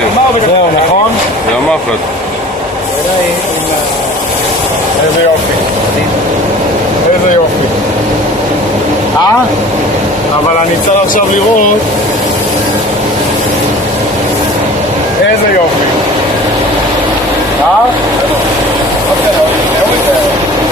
כן. זהו, נכון? זה המחט. איזה יופי. איזה יופי. אבל אני צריך עכשיו לראות